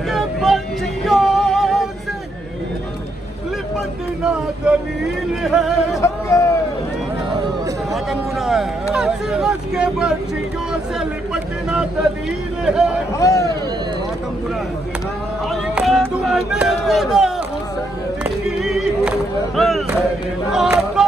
के पंछियों से लिपटना दलील है मातम गुना है हंस के पंछियों से लिपटना दलील है मातम गुना है तुमने खुदा हुसैन की आपा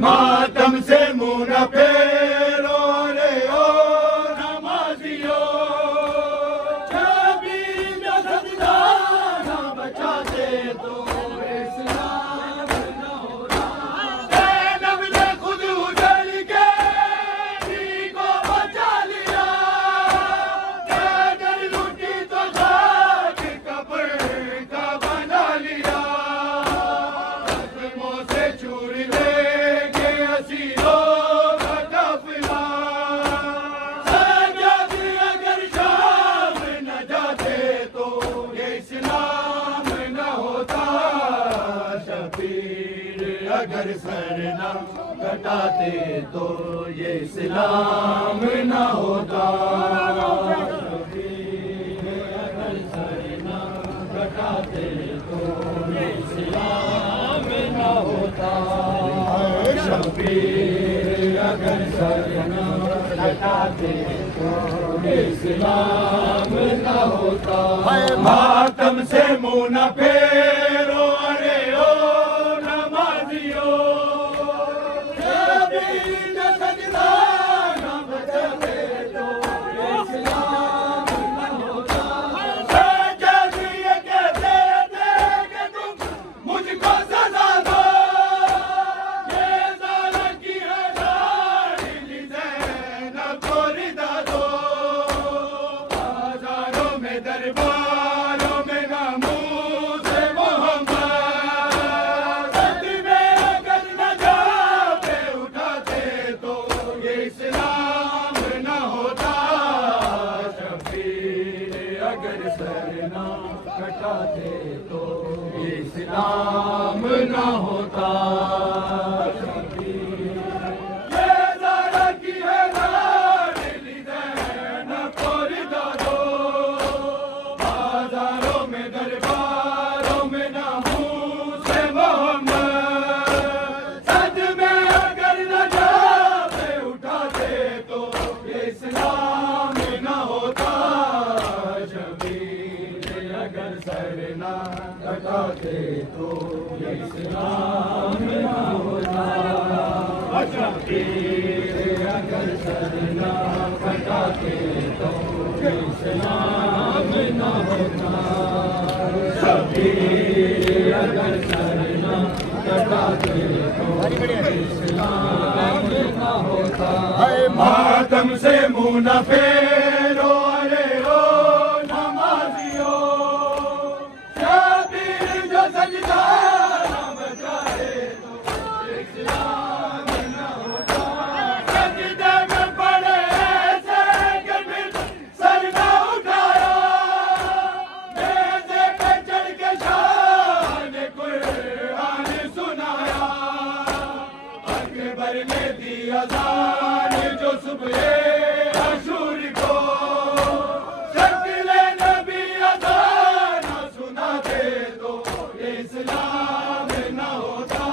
मातम से मुंह न फेरो रे ओ नमाजियो छवि में सजदा न बचा दे तो इस्लाम न होता ज़ैनब ने खुद उजड़ के जी को बचा लिया अगर लूटी तो खाक कब्र का बना लिया कदमों से चूर ले के असीरों का काफिला अगर सर न कटाते तो ये इस्लाम न होता। अगर सर न कटाते तो ये इस्लाम न होता। शबीर अगर सर न कटाते तो ये इस्लाम न होता। मातम से मुंह न फेरो अरे ओ नमाजियो। शबीर सजदा न बचाते तो ये इस्लाम न होता। सजादी ये कहते थे कि तुम मुझको सजा दो। ये ज़ालिम की है दाढ़ी ज़ैनब को रिदा दो। बाज़ारों में दरबारों में नामूस मोहम्मद। सद में अगर न जाते उठाते तो ये इस्लाम न होता। शबीर अगर सर न कटाते तो ये इस्लाम न होता। ये ज़ारा की है लाडली ज़ैनब को रिदा दो। बाज़ारों में दरबारों में नामूस मोहम्मद। सद में अगर न जाते उठाते तो ये इस्लाम न होता। शबीर अगर सर न कटाते तो ये इस्लाम न होता। शबीर अगर सर न कटाते तो ये इस्लाम न होता। शबीर अगर सर न कटाते तो इस्लाम न होता। मातम से मुंह न फेरो अरे ओ नमाजियो। शबीर जो सजदा न बचाए तो इस्लाम न होता। सजदे में पड़े ऐसे कि फिर सर न उठाया। मेज़े पे चढ़ के शान कुरान सुनाया। अकबर ने दी अज़ान जो सुबह अशूर को। शक्ल नबी अज़ान सुनाते तो ये इस्लाम न होता।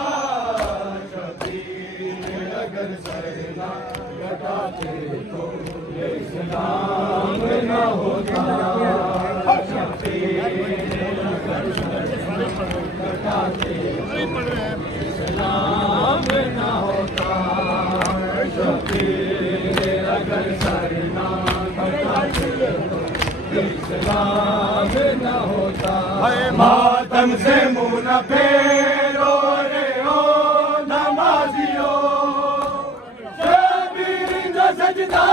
शबीर अगर सर न कटाते तो ये इस्लाम न होता। शबीर अगर सर न कटाते तो इस्लाम न होता। शबीर अगर सर न कटाते तो इस्लाम न होता। मातम से मुंह न फेरो रे ओ नमाजियो। शबीर जो सजदा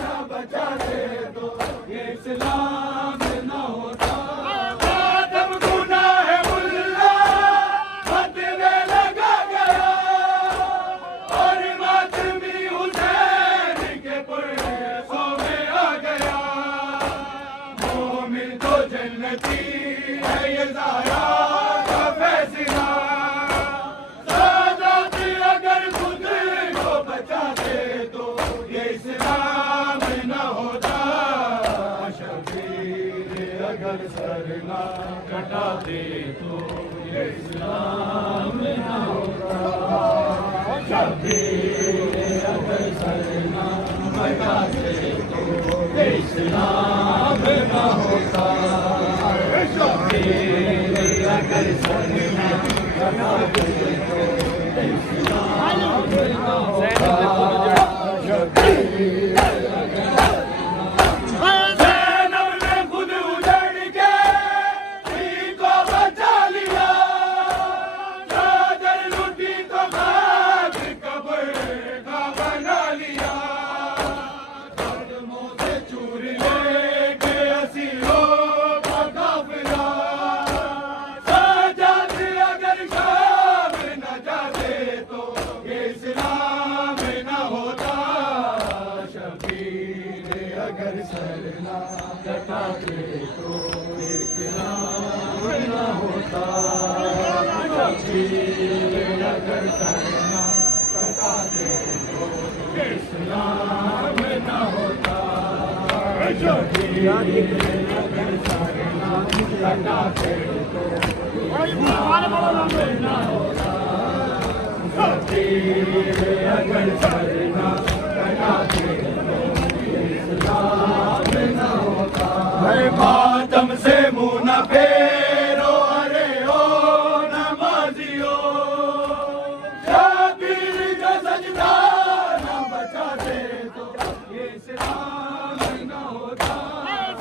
न बचाते तो ये इस्लाम न होता। आदम गुनाह मुल्ला हद में लगा गया। और मातमी हुसैन के पुरसों में आ गया। मोमिन तो जन्नती है ये ज़ारा का फैसला। सादात अगर खुद को बचाते तो ये इस्लाम न होता। शबीर अगर सर न कटाते तो ये इस्लाम न होता। शबीर अगर सर न कटाते तो ये इस्लाम न होता। शबीर अगर सर न कटाते तो ये इस्लाम न होता। शबीर ज़ैनब ने खुद उजड़ के पी को बचा लिया। चादर लुटी तो खाक कब्र का अगर सरना कटाते तो इस्लाम न होता। शबीर अगर सरना कटाते तो इस्लाम न होता। शबीर अगर सरना कटाते तो इस्लाम न होता। शबीर अगर सरना कटाते तो इस्लाम न होता। मातम से मुंह न फेरो अरे ओ नमाजियो। शबीर का सजदा न बचाते तो ये इस्लाम न होता।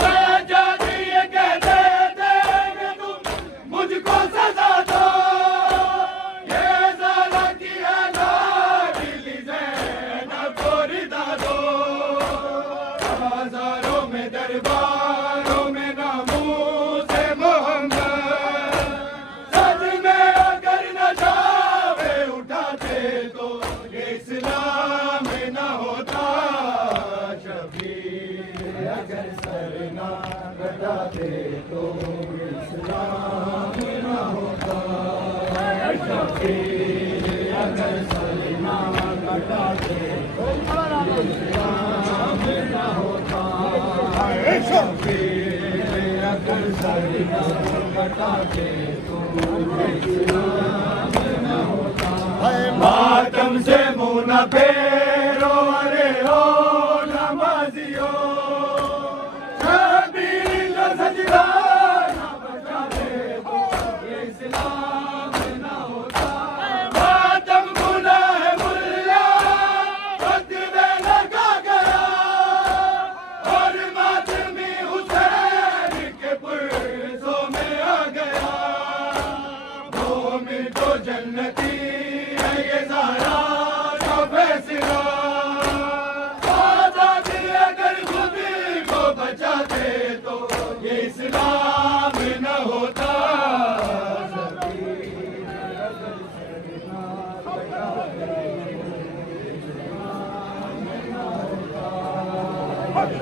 सज्जाद ये कहते थे कि तुम मुझको सजा दो। ये ज़ाला की है लाडली ज़ैनब को रिदा दो। बाज़ारों में दरबारों में नामूसे मोहम्मद। सज में अगर नशावे उठाते तो ये इस्लाम न होता। शबीर अगर सरना कटाते तो इस्लाम न होता। शबीर अगर सरना कटाते तो इस्लाम न होता। शबीर अगर सरना कटाते तो इस्लाम न होता। मातम से मुंह न फेरो अरे ओ नमाजियो। शबीर का सजदा न बचाते तो ये इस्लाम न होता। मातम गुनाह मुल्ला फतवे लगा गया। और मातमी हुसैन के पुरज़ों में आ गया। मोमिन तो जन्नती है ये ज़हरा का फैसला। आज़ादी अगर खुद को बचाते तो ये इस्लाम न होता। शबीर अगर सरना कटाते तो इस्लाम न होता।